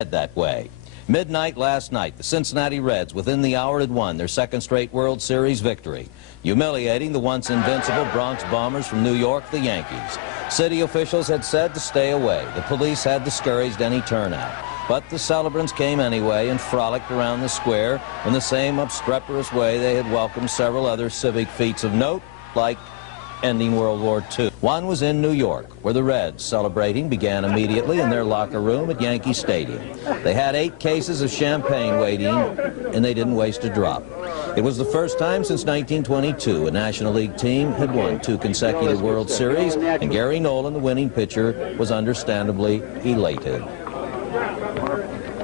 that way. Midnight last night, the Cincinnati Reds, within the hour, had won their second straight World Series victory, humiliating the once invincible Bronx Bombers from New York, the Yankees. City officials had said to stay away. The police had discouraged any turnout. But the celebrants came anyway and frolicked around the square in the same obstreperous way they had welcomed several other civic feats of note, like ending World War II. One was in New York, where the Reds, celebrating, began immediately in their locker room at Yankee Stadium. They had 8 cases of champagne waiting, and they didn't waste a drop. It was the first time since 1922 a National League team had won 2 consecutive World Series, and Gary Nolan, the winning pitcher, was understandably elated.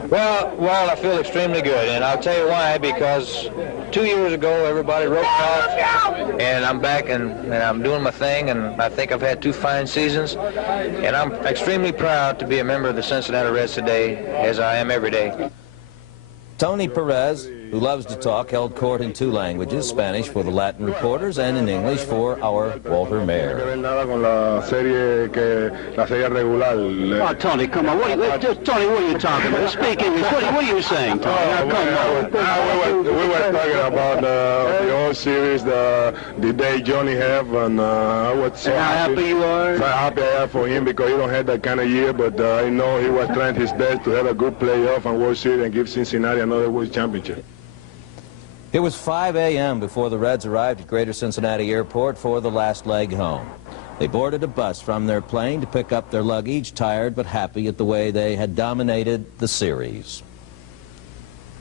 Well, I feel extremely good, and I'll tell you why, because 2 years ago everybody wrote me off, and I'm back and I'm doing my thing, and I think I've had 2 fine seasons, and I'm extremely proud to be a member of the Cincinnati Reds today, as I am every day. Tony Perez, who loves to talk, held court in 2 languages, Spanish for the Latin reporters and in English for our Walter Mayer. Oh, Tony, come on. Tony, what are you talking about? Speak English. What are you saying, Tony? Now, come on. We were talking about the whole series, the day Johnny had, and I was so happy you are? So happy I am for him because he don't have that kind of year, but I know he was trying his best to have a good playoff and World Series and give Cincinnati another World Championship. It was 5 a.m. before the Reds arrived at Greater Cincinnati Airport for the last leg home. They boarded a bus from their plane to pick up their luggage, tired but happy at the way they had dominated the series.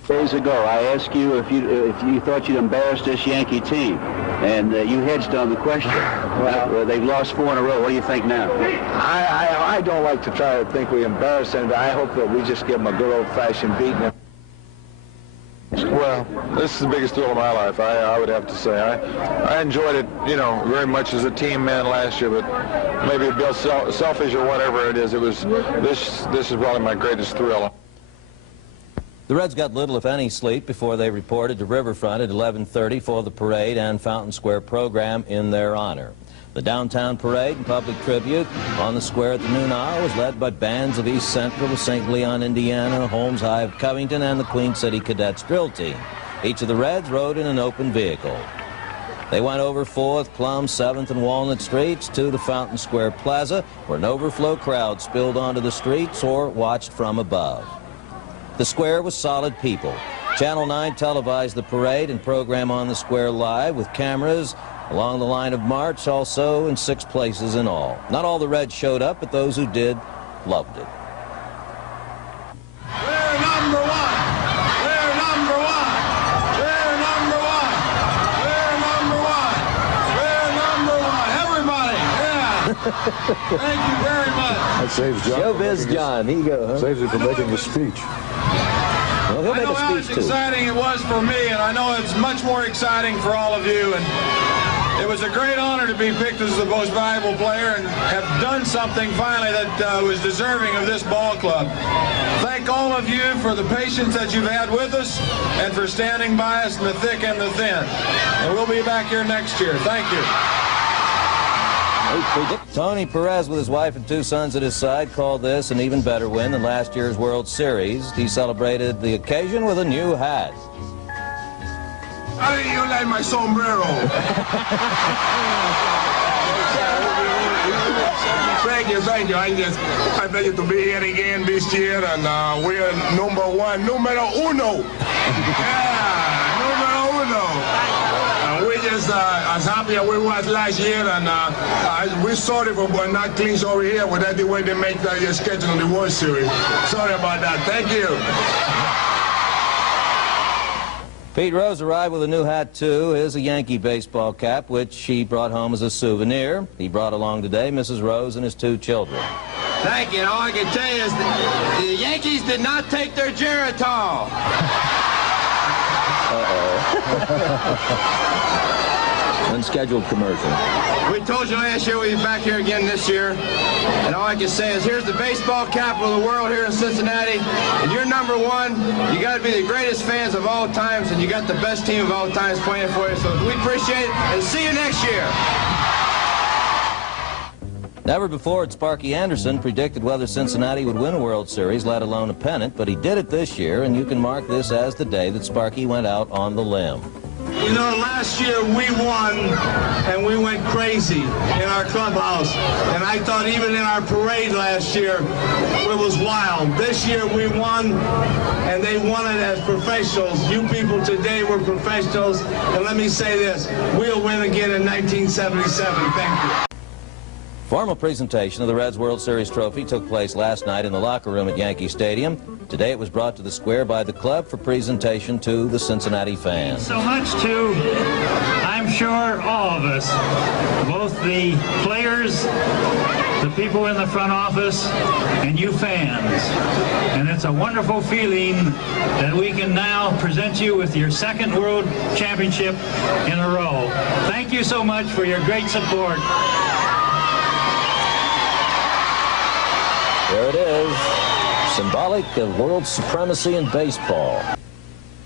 Days ago, I asked you if you thought you'd embarrass this Yankee team, and you hedged on the question. Well, they've lost 4 in a row. What do you think now? I don't like to try to think we embarrass anybody. I hope that we just give them a good old-fashioned beating. Well, this is the biggest thrill of my life, I would have to say. I enjoyed it, you know, very much as a team man last year, but maybe a bit selfish or whatever it is. This is probably my greatest thrill. The Reds got little, if any, sleep before they reported to Riverfront at 11:30 for the parade and Fountain Square program in their honor. The downtown parade and public tribute on the square at the noon hour was led by bands of East Central, St. Leon, Indiana, Holmes High of Covington, and the Queen City Cadets drill team. Each of the Reds rode in an open vehicle. They went over 4th, Plum, 7th, and Walnut Streets to the Fountain Square Plaza, where an overflow crowd spilled onto the streets or watched from above. The square was solid people. Channel 9 televised the parade and program on the square live with cameras along the line of march, also in 6 places in all. Not all the Reds showed up, but those who did loved it. We're number 1. We're number 1. We're number 1. We're number 1. We're number 1. Everybody, yeah. Thank you very much. That saves John. Showbiz John, here you go, huh? Saves him from making a speech. Well, he'll I make know a how speech, too. exciting it was for me, and I know it's much more exciting for all of you. And it was a great honor to be picked as the most valuable player and have done something finally that was deserving of this ball club. Thank all of you for the patience that you've had with us and for standing by us in the thick and the thin. And we'll be back here next year. Thank you. Tony Perez, with his wife and 2 sons at his side, called this an even better win than last year's World Series. He celebrated the occasion with a new hat. How do you like my sombrero? Thank you. I'm just happy to be here again this year, and we're number 1, numero uno. Yeah, numero uno. We're just as happy as we was last year, and we're sorry for not cleans over here, but that's the way they make the schedule in the World Series. Sorry about that. Thank you. Pete Rose arrived with a new hat, too. Here's a Yankee baseball cap, which he brought home as a souvenir. He brought along today Mrs. Rose and his 2 children. Thank you. And all I can tell you is the Yankees did not take their Geritol. Unscheduled commercial. We told you last year we'd be back here again this year. And all I can say is here's the baseball capital of the world here in Cincinnati. And you're number 1. You got to be the greatest fans of all times, and you got the best team of all times playing for you. So we appreciate it, and see you next year. Never before had Sparky Anderson predicted whether Cincinnati would win a World Series, let alone a pennant, but he did it this year, and you can mark this as the day that Sparky went out on the limb. You know, last year we won, and we went crazy in our clubhouse. And I thought even in our parade last year, it was wild. This year we won, and they won it as professionals. You people today were professionals. And let me say this, we'll win again in 1977. Thank you. Formal presentation of the Reds World Series trophy took place last night in the locker room at Yankee Stadium. Today it was brought to the square by the club for presentation to the Cincinnati fans. So much to, I'm sure, all of us, both the players, the people in the front office, and you fans. And it's a wonderful feeling that we can now present you with your second World Championship in a row. Thank you so much for your great support. There it is, symbolic of world supremacy in baseball.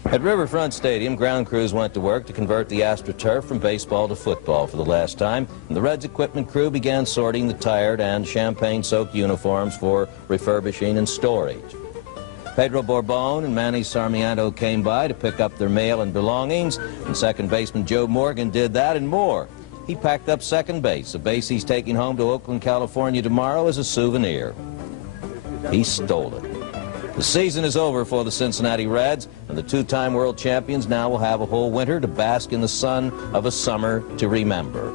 At Riverfront Stadium, ground crews went to work to convert the AstroTurf from baseball to football for the last time, and the Reds equipment crew began sorting the tired and champagne-soaked uniforms for refurbishing and storage. Pedro Borbon and Manny Sarmiento came by to pick up their mail and belongings, and second baseman Joe Morgan did that and more. He packed up second base, a base he's taking home to Oakland, California tomorrow as a souvenir. He stole it. The season is over for the Cincinnati Reds, and the two-time world champions now will have a whole winter to bask in the sun of a summer to remember.